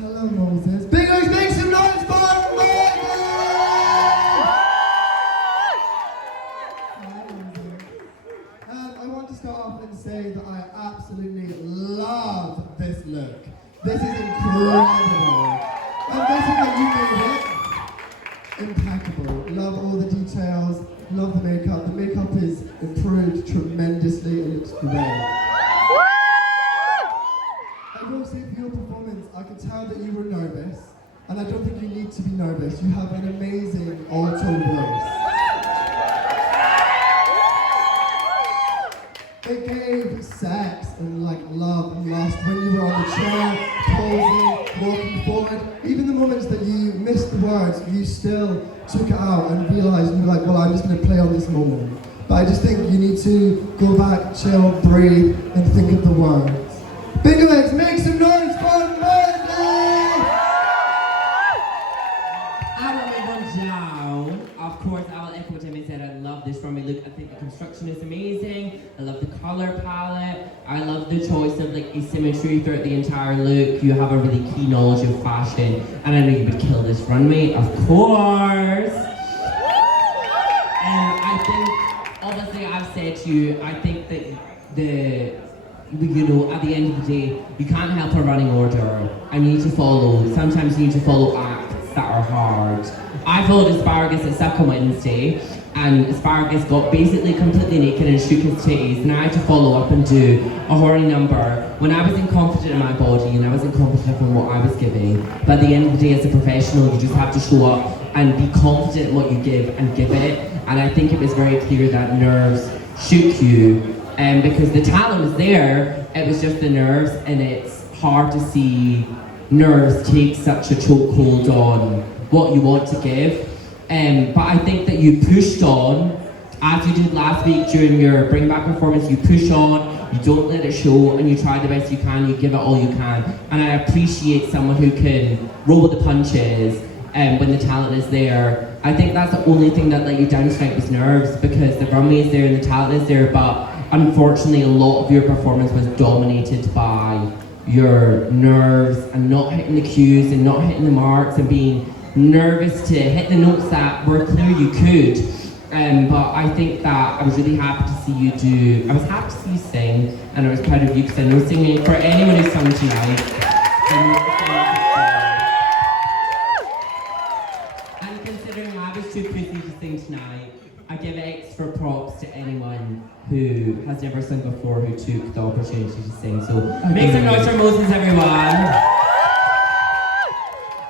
Hello, Moses. Big O's, make some noise for Moses! Hi, Moses. I want to start off and say that I absolutely love this look. This is incredible. And this is what you made it. Impeccable. Love all the details. Love the makeup. The makeup is improved tremendously. It looks great. I will say for your performance, I could tell that you were nervous, and I don't think you need to be nervous. You have an amazing alto voice. It gave sex and like love and lust when you were on the chair, posing, walking forward. Even the moments that you missed the words, you still took it out and realised you were like, well, I'm just going to play on this moment. But I just think you need to go back, chill, breathe, and think of the words. Big legs, make some noise for Monday! I won't leave one down. Of course, I will echo what Jimmy said. I love this runway look. I think the construction is amazing. I love the colour palette. I love the choice of like asymmetry throughout the entire look. You have a really keen knowledge of fashion, and I know you would kill this runway, of course. I think, obviously, I've said to you, I think that you know, at the end of the day, you can't help a running order, and you need to follow. Sometimes you need to follow acts that are hard. I followed Asparagus at Suck on Wednesday, and Asparagus got basically completely naked and shook his titties, and I had to follow up and do a horny number when I was confident in my body and I was confident in what I was giving. But at the end of the day, as a professional, you just have to show up and be confident in what you give and give it. And I think it was very clear that nerves shook you. Because the talent was there, it was just the nerves, and it's hard to see nerves take such a chokehold on what you want to give. But I think that you pushed on, as you did last week during your Bring Back performance. You push on, you don't let it show, and you try the best you can, you give it all you can. And I appreciate someone who can roll with the punches when the talent is there. I think that's the only thing that let you down tonight was nerves, because the runway is there and the talent is there, but unfortunately, a lot of your performance was dominated by your nerves and not hitting the cues and not hitting the marks and being nervous to hit the notes that were clear you could. But I think that I was really happy to see you I was happy to see you sing, and I was proud of you, because I know singing, for anyone who's sung tonight, and considering I was too pussy to sing tonight, I give extra props to anyone who has never sung before, who took the opportunity to sing. So make some noise for Moses, everyone.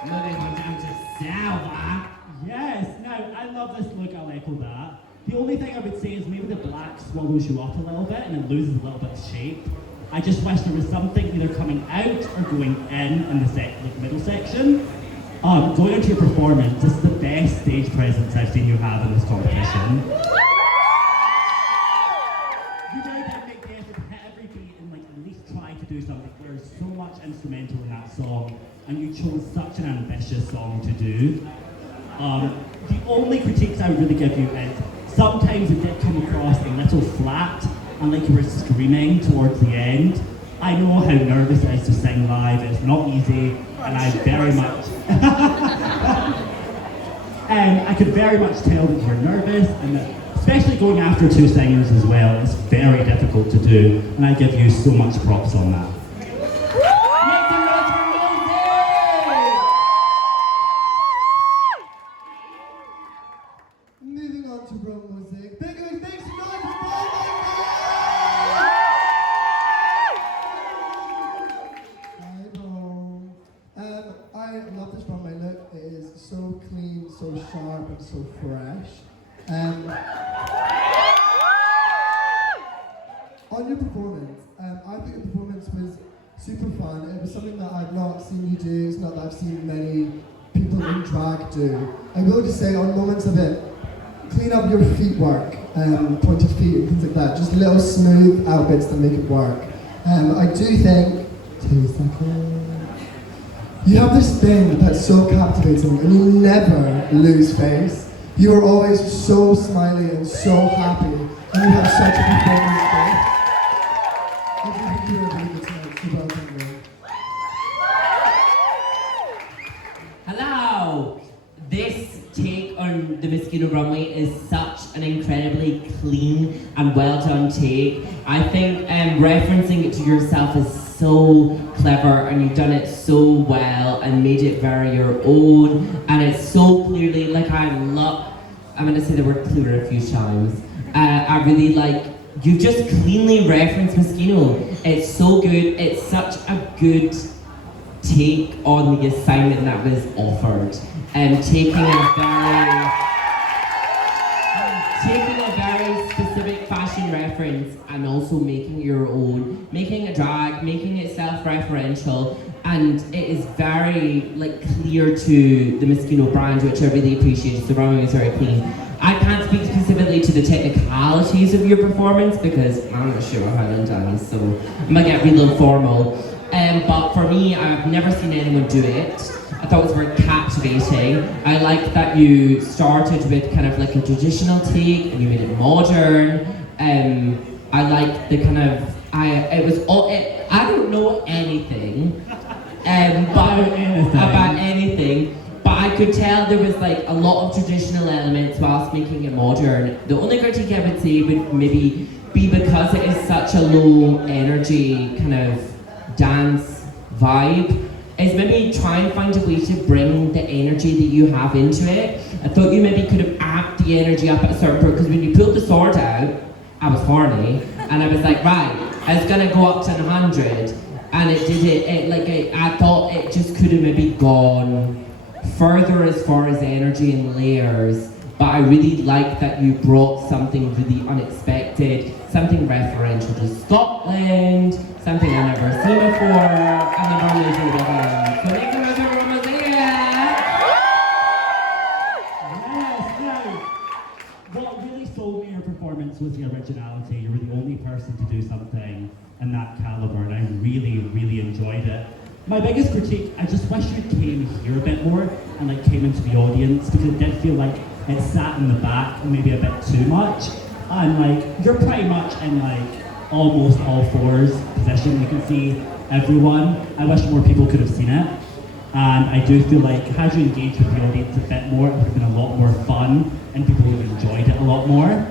Moving on down to Salva. Yes, now I love this look, I'll echo that. The only thing I would say is maybe the black swallows you up a little bit and it loses a little bit of shape. I just wish there was something either coming out or going in the middle section. Going into your performance, this is the best stage presence I've seen you have in this competition. You really did make the effort to hit every beat and like at least try to do something. There's so much instrumental in that song, and you chose such an ambitious song to do. The only critiques I would really give you is sometimes it did come across a little flat and like you were screaming towards the end. I know how nervous it is to sing live, it's not easy, and I very much I could very much tell that you're nervous, and that especially going after two singers as well, it's very difficult to do, and I give you so much props on that. Moving on to Rome Music. Big O's, make some noise for I love this runway look. It is so clean, so sharp, and so fresh. On your performance, I think your performance was super fun. It was something that I've not seen you do. It's not that I've seen many people in drag do. I will just say, on moments of it, clean up your feet work, pointed feet and things like that. Just little smooth outfits that make it work. I do think, 2 seconds. You have this thing that's so captivating, and you never lose face. You are always so smiley and so happy, and you have such a performance day. I think you were really good tonight, so well done, man. the Mosquito Runway is such an incredibly clean and well done take. I think referencing it to yourself is so clever, and you've done it so well and made it very your own, and it's so clearly, like, I'm gonna say the word clear a few times. I really like, you just cleanly reference Mosquito. It's so good, it's such a good take on the assignment that was offered. Taking a very specific fashion reference and also making your own, making a drag, making it self-referential, and it is very like clear to the Mosquito brand, which I really appreciate. The runway is very clean. I can't speak specifically to the technicalities of your performance because I'm not sure how I'm done, so I'm gonna get real formal. But for me, I've never seen anyone do it. I thought it was very captivating. I like that you started with kind of like a traditional take and you made it modern. I like the kind of, I don't know anything about anything, but I could tell there was like a lot of traditional elements whilst making it modern. The only critique I would say would maybe be because it is such a low energy kind of dance vibe, is maybe try and find a way to bring the energy that you have into it. I thought you maybe could have amped the energy up at a certain point, because when you pulled the sword out, I was horny, and I was like, right, I was gonna go up to 100, and it did it, I thought it just could have maybe gone further as far as energy and layers, but I really like that you brought something really unexpected, something referential to Scotland, something I've never seen before, and the runways are lovely. So make some noise for everyone to see Yes, now, what really sold me your performance was the originality. You were the only person to do something in that caliber, and I really, really enjoyed it. My biggest critique, I just wish you came here a bit more and like came into the audience, because it did feel like it sat in the back maybe a bit too much. And like, you're pretty much in like almost all fours position. You can see everyone. I wish more people could have seen it. And I do feel like had you engaged with the audience a bit more, it would have been a lot more fun and people would have enjoyed it a lot more.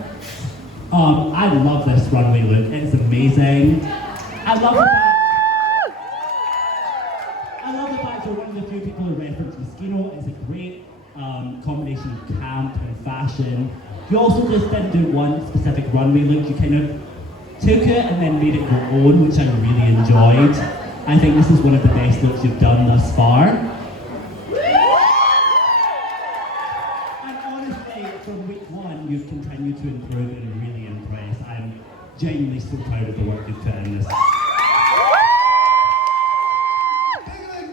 I love this runway look. It's amazing. I love the fact you're one of the few people who reference Mosquito. It's a great combination of camp and fashion. You also just didn't do one specific runway look. You kind of took it and then made it your own, which I really enjoyed. I think this is one of the best looks you've done thus far. And honestly, from week one, you've continued to improve and really impress. I'm genuinely so proud of the work you've put in this.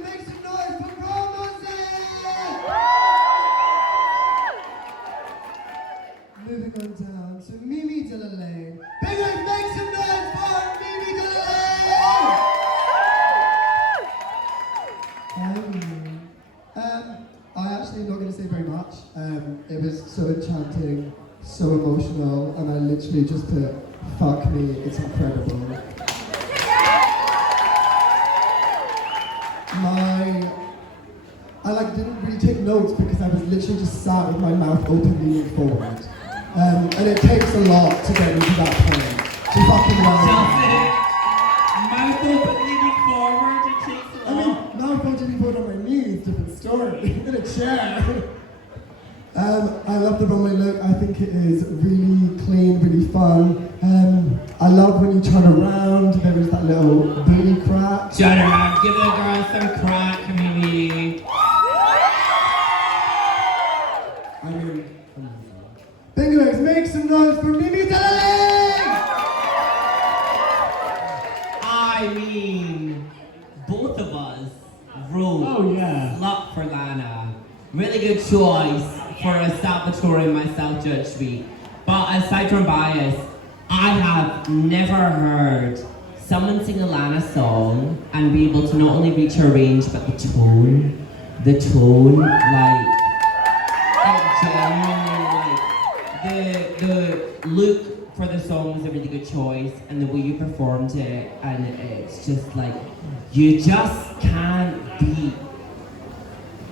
Make some noise for Rosie! Moving on down to Mimi Delalane. Big Leg, make some noise for Mimi Delalane! I actually am not going to say very much. It was so enchanting, so emotional, and I literally just put, fuck me, it's incredible. I didn't really take notes because I was literally just sat with my mouth open leaning forward. And it takes a lot to get me to that point. To fucking Mouth open leaning forward, it takes a lot. mouth open leaning forward on my knees, different story. In a chair. I love the runway look. I think it is really clean, really fun. I love when you turn around, there is that little booty crack. Shut up, give the girls some crack, Mimi. Big Legs, make some noise for Mimi Delalane! I mean, both of us wrote Slut for Lana. Really good choice for a Salvatore and myself judge week. But aside from bias, I have never heard someone sing a Lana song and be able to not only reach her range, but the tone, like, it genuinely, like, the look for the song was a really good choice, and the way you performed it, and it's just like, you just can't beat.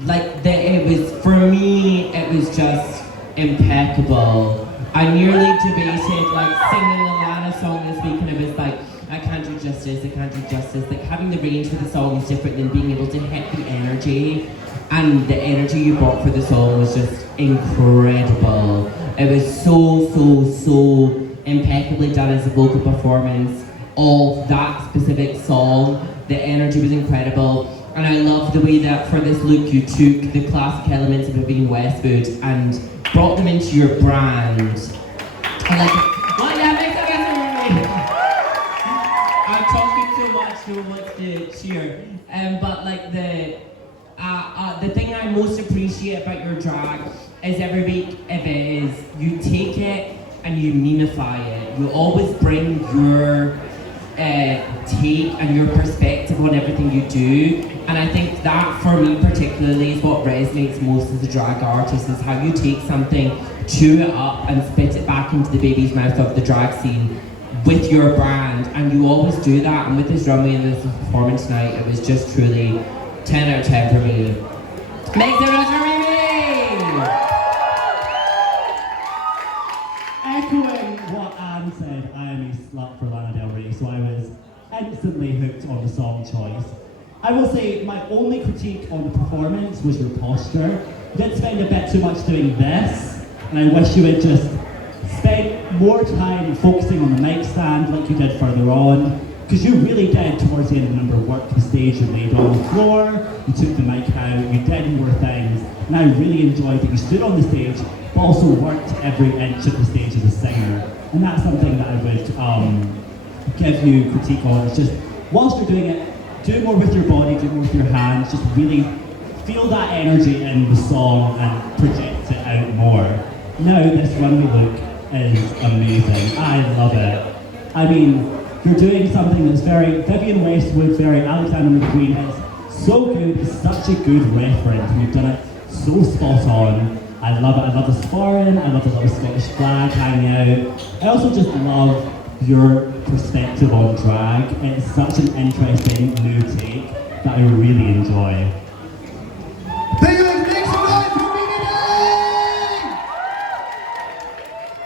Like, it was, for me, it was just impeccable. I nearly debated like singing a Lana song this week, and I was like, I can't do justice, I can't do justice. Like having the range for the song is different than being able to hit the energy. And the energy you brought for the song was just incredible. It was so impeccably done as a vocal performance of that specific song. The energy was incredible. And I love the way that for this look you took the classic elements of Vivienne Westwood and brought them into your brand. I like it. Well, yeah, make some I'm talking too much, no one wants to cheer. But like the thing I most appreciate about your drag is every week if it is you take it and you memify it. You always bring your take and your perspective on everything you do, and I think that for me particularly is what resonates most as a drag artist, is how you take something, chew it up and spit it back into the baby's mouth of the drag scene with your brand, and you always do that. And with this runway and this performance tonight, it was just truly 10 out of 10 for me. Make the noise for Mimi! Echoing what Anne said, I am a slut for Lana Del Rey, so I was instantly hooked on the song choice. I will say my only critique on the performance was your posture. You did spend a bit too much doing this, and I wish you would just spend more time focusing on the mic stand like you did further on, because you really did towards the end of the number work the stage. You laid on the floor, you took the mic out, you did more things, and I really enjoyed that you stood on the stage but also worked every inch of the stage as a singer. And that's something that I would give you critique on. It's just, whilst you're doing it, do more with your body, do more with your hands, just really feel that energy in the song and project it out more. Now this runway look is amazing. I love it. I mean, you're doing something that's very Vivienne Westwood, very Alexander McQueen. It's so good, it's such a good reference, and you've done it so spot on. I love it. I love the sparring, I love the little Scottish flag hanging out. I also just love your perspective on drag. It's such an interesting new take that I really enjoy.